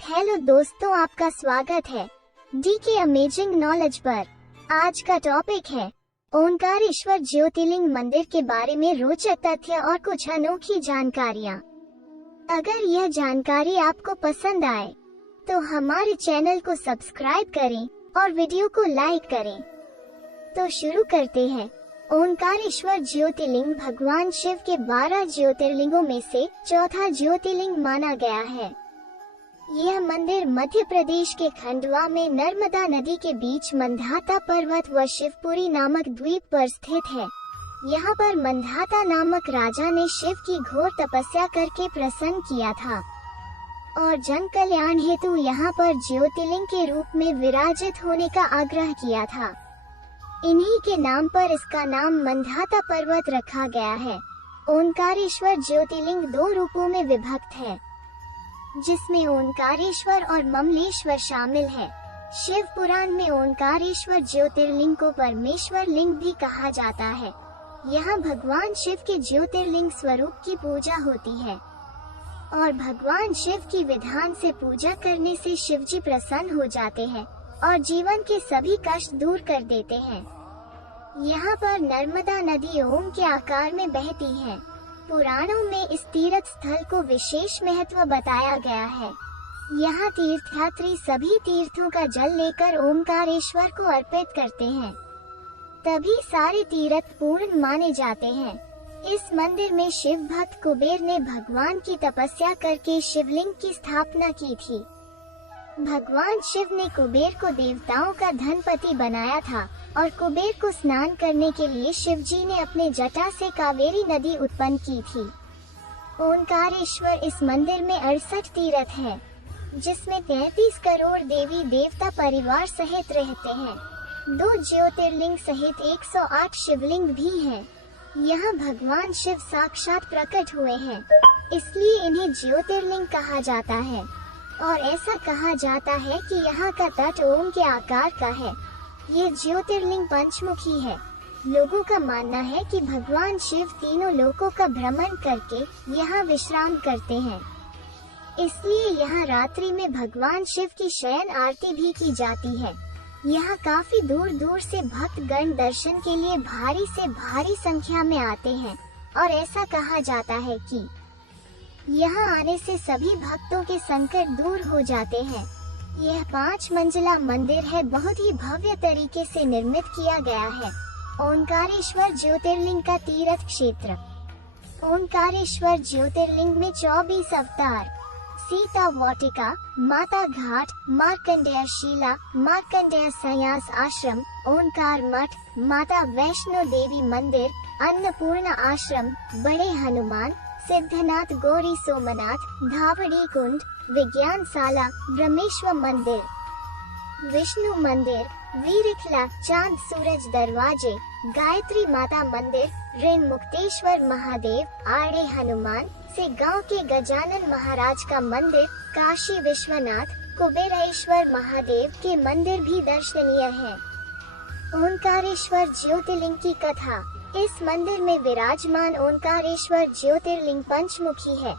Hello दोस्तों, आपका स्वागत है डीके अमेजिंग नॉलेज पर। आज का टॉपिक है ओंकारेश्वर ज्योतिर्लिंग मंदिर के बारे में रोचक तथ्य और कुछ अनोखी जानकारियाँ। अगर यह जानकारी आपको पसंद आए तो हमारे चैनल को सब्सक्राइब करें और वीडियो को लाइक करें। तो शुरू करते हैं। ओंकारेश्वर ज्योतिर्लिंग भगवान शिव के 12 ज्योतिर्लिंगों में से चौथा ज्योतिर्लिंग माना गया है। यह मंदिर मध्य प्रदेश के खंडवा में नर्मदा नदी के बीच मंधाता पर्वत व शिवपुरी नामक द्वीप पर स्थित है। यहाँ पर मंधाता नामक राजा ने शिव की घोर तपस्या करके प्रसन्न किया था और जन कल्याण हेतु यहाँ पर ज्योतिर्लिंग के रूप में विराजित होने का आग्रह किया था। इन्हीं के नाम पर इसका नाम मंधाता पर्वत रखा गया है। ओंकारेश्वर ज्योतिर्लिंग 2 रूपों में विभक्त है, जिसमें ओंकारेश्वर और ममलेश्वर शामिल है। शिव पुराण में ओंकारेश्वर ज्योतिर्लिंग को परमेश्वर लिंग भी कहा जाता है। यहाँ भगवान शिव के ज्योतिर्लिंग स्वरूप की पूजा होती है और भगवान शिव की विधान से पूजा करने से शिव जी प्रसन्न हो जाते हैं और जीवन के सभी कष्ट दूर कर देते हैं। यहाँ पर नर्मदा नदी ओम के आकार में बहती है। पुराणों में इस तीर्थ स्थल को विशेष महत्व बताया गया है। यहाँ तीर्थयात्री सभी तीर्थों का जल लेकर ओंकारेश्वर को अर्पित करते हैं, तभी सारे तीर्थ पूर्ण माने जाते हैं। इस मंदिर में शिव भक्त कुबेर ने भगवान की तपस्या करके शिवलिंग की स्थापना की थी। भगवान शिव ने कुबेर को देवताओं का धनपति बनाया था और कुबेर को स्नान करने के लिए शिव जी ने अपने जटा से कावेरी नदी उत्पन्न की थी। ओंकारेश्वर इस मंदिर में 68 तीर्थ है, जिसमें 33 करोड़ देवी देवता परिवार सहित रहते हैं। 2 ज्योतिर्लिंग सहित 108 शिवलिंग भी हैं। यहाँ भगवान शिव साक्षात प्रकट हुए हैं, इसलिए इन्हें ज्योतिर्लिंग कहा जाता है। और ऐसा कहा जाता है कि यहाँ का तट ओम के आकार का है। ये ज्योतिर्लिंग पंचमुखी है। लोगों का मानना है कि भगवान शिव तीनों लोकों का भ्रमण करके यहाँ विश्राम करते हैं, इसलिए यहाँ रात्रि में भगवान शिव की शयन आरती भी की जाती है। यहाँ काफी दूर दूर से भक्तगण दर्शन के लिए भारी से भारी संख्या में आते हैं और ऐसा कहा जाता है कि यहाँ आने से सभी भक्तों के संकट दूर हो जाते हैं। यह 5 मंजिला मंदिर है, बहुत ही भव्य तरीके से निर्मित किया गया है। ओंकारेश्वर ज्योतिर्लिंग का तीर्थ क्षेत्र। ओंकारेश्वर ज्योतिर्लिंग में 24 अवतार, सीता वाटिका, माता घाट, मार्कंडेय शिला, मार्कंडेय संन्यास आश्रम, ओंकार मठ, माता वैष्णो देवी मंदिर, अन्नपूर्णा आश्रम, बड़े हनुमान, सिद्धनाथ गौरी सोमनाथ, धावड़ी कुंड, विज्ञानशाला, ब्रह्मेश्वर मंदिर, विष्णु मंदिर, वीरखला, चांद सूरज दरवाजे, गायत्री माता मंदिर, ऋण मुक्तेश्वर महादेव, आड़े हनुमान से गांव के गजानन महाराज का मंदिर, काशी विश्वनाथ, कुबेरेश्वर महादेव के मंदिर भी दर्शनीय है। ओंकारेश्वर ज्योतिर्लिंग की कथा। इस मंदिर में विराजमान ओंकारेश्वर ज्योतिर्लिंग पंचमुखी है।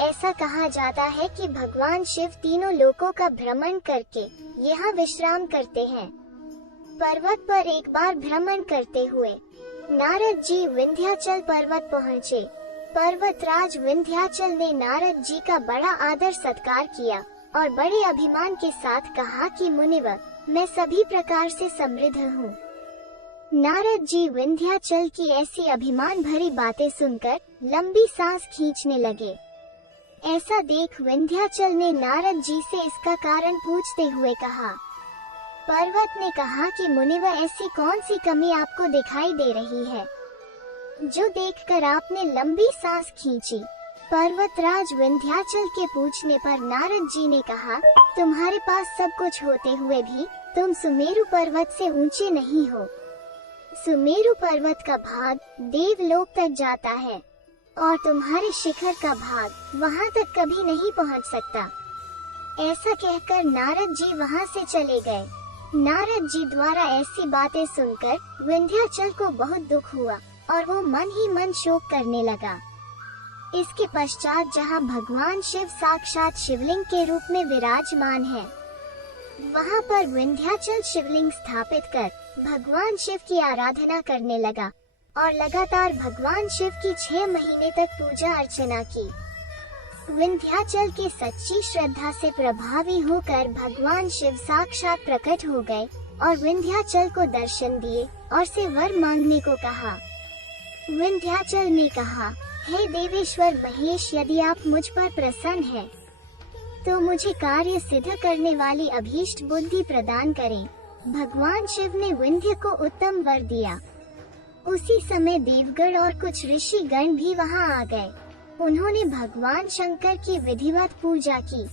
ऐसा कहा जाता है कि भगवान शिव तीनों लोकों का भ्रमण करके यहाँ विश्राम करते हैं। पर्वत पर एक बार भ्रमण करते हुए नारद जी विंध्याचल पर्वत पहुँचे। पर्वतराज विंध्याचल ने नारद जी का बड़ा आदर सत्कार किया और बड़े अभिमान के साथ कहा कि मुनिवर, मैं सभी प्रकार से समृद्ध हूँ। नारद जी विंध्याचल की ऐसी अभिमान भरी बातें सुनकर लंबी सांस खींचने लगे। ऐसा देख विंध्याचल ने नारद जी से इसका कारण पूछते हुए कहा। पर्वत ने कहा कि मुनिवर, ऐसी कौन सी कमी आपको दिखाई दे रही है जो देखकर आपने लंबी सांस खींची। पर्वतराज विंध्याचल के पूछने पर नारद जी ने कहा, तुम्हारे पास सब कुछ होते हुए भी तुम सुमेरु पर्वत से ऊंचे नहीं हो। सुमेरु पर्वत का भाग देवलोक तक जाता है और तुम्हारे शिखर का भाग वहां तक कभी नहीं पहुंच सकता। ऐसा कहकर नारद जी वहां से चले गए। नारद जी द्वारा ऐसी बातें सुनकर विंध्याचल को बहुत दुख हुआ और वो मन ही मन शोक करने लगा। इसके पश्चात जहाँ भगवान शिव साक्षात शिवलिंग के रूप में विराजमान है, वहाँ पर विंध्याचल शिवलिंग स्थापित कर भगवान शिव की आराधना करने लगा और लगातार भगवान शिव की 6 महीने तक पूजा अर्चना की। विंध्याचल के सच्ची श्रद्धा से प्रभावी होकर भगवान शिव साक्षात प्रकट हो गए और विंध्याचल को दर्शन दिए और से वर मांगने को कहा। विंध्याचल ने कहा, हे देवेश्वर महेश, यदि आप मुझ पर प्रसन्न हैं, तो मुझे कार्य सिद्ध करने वाली अभीष्ट बुद्धि प्रदान करें। भगवान शिव ने विंध्य को उत्तम वर दिया। उसी समय देवगण और कुछ ऋषि गण भी वहां आ गए। उन्होंने भगवान शंकर की विधिवत पूजा की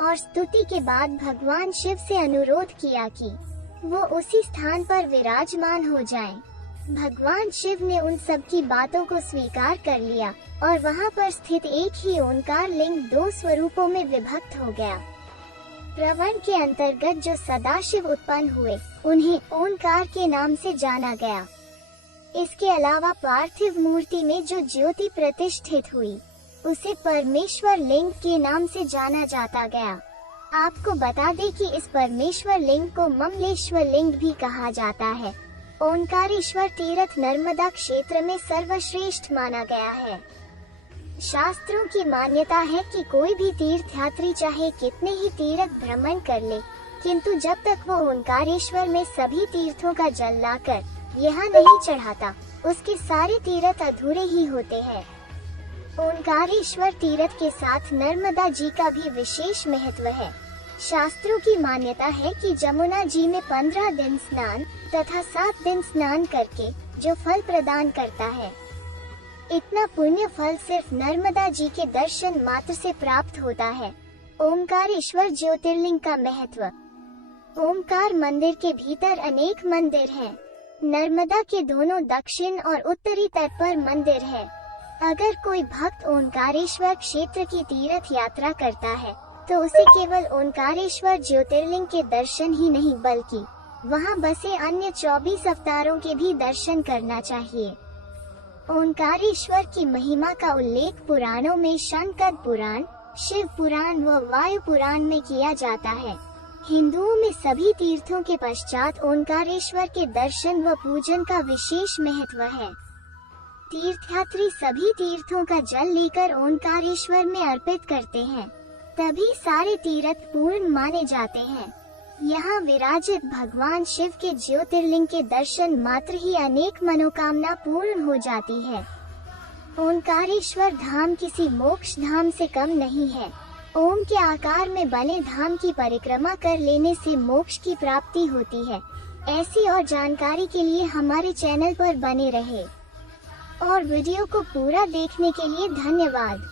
और स्तुति के बाद भगवान शिव से अनुरोध किया कि वो उसी स्थान पर विराजमान हो जाएं। भगवान शिव ने उन सब की बातों को स्वीकार कर लिया और वहां पर स्थित एक ही ओंकार लिंग 2 स्वरूपों में विभक्त हो गया। प्रवण के अंतर्गत जो सदाशिव उत्पन्न हुए, उन्हें ओंकार के नाम से जाना गया। इसके अलावा पार्थिव मूर्ति में जो ज्योति प्रतिष्ठित हुई, उसे परमेश्वर लिंग के नाम से जाना जाता गया। आपको बता दें कि इस परमेश्वर लिंग को ममलेश्वर लिंग भी कहा जाता है। ओंकारेश्वर तीर्थ नर्मदा क्षेत्र में सर्वश्रेष्ठ माना गया है। शास्त्रों की मान्यता है कि कोई भी तीर्थयात्री चाहे कितने ही तीर्थ भ्रमण कर ले, किंतु जब तक वो ओंकारेश्वर में सभी तीर्थों का जल लाकर यहाँ नहीं चढ़ाता, उसके सारे तीर्थ अधूरे ही होते हैं। ओंकारेश्वर तीर्थ के साथ नर्मदा जी का भी विशेष महत्व है। शास्त्रों की मान्यता है कि जमुना जी में 15 दिन स्नान तथा 7 दिन स्नान करके जो फल प्रदान करता है, इतना पुण्य फल सिर्फ नर्मदा जी के दर्शन मात्र से प्राप्त होता है। ओंकारेश्वर ज्योतिर्लिंग का महत्व। ओंकार मंदिर के भीतर अनेक मंदिर हैं। नर्मदा के दोनों दक्षिण और उत्तरी तट पर मंदिर है। अगर कोई भक्त ओंकारेश्वर क्षेत्र की तीर्थ यात्रा करता है, तो उसे केवल ओंकारेश्वर ज्योतिर्लिंग के दर्शन ही नहीं बल्कि वहां बसे अन्य 24 अवतारों के भी दर्शन करना चाहिए। ओंकारेश्वर की महिमा का उल्लेख पुराणों में शंकर पुराण, शिव पुराण व वायु पुराण में किया जाता है। हिंदुओं में सभी तीर्थों के पश्चात ओंकारेश्वर के दर्शन व पूजन का विशेष महत्व है। तीर्थयात्री सभी तीर्थों का जल लेकर ओंकारेश्वर में अर्पित करते हैं, तभी सारे तीर्थ पूर्ण माने जाते हैं। यहाँ विराजित भगवान शिव के ज्योतिर्लिंग के दर्शन मात्र ही अनेक मनोकामना पूर्ण हो जाती है। ओंकारेश्वर धाम किसी मोक्ष धाम से कम नहीं है। ओम के आकार में बने धाम की परिक्रमा कर लेने से मोक्ष की प्राप्ति होती है। ऐसी और जानकारी के लिए हमारे चैनल पर बने रहे और वीडियो को पूरा देखने के लिए धन्यवाद।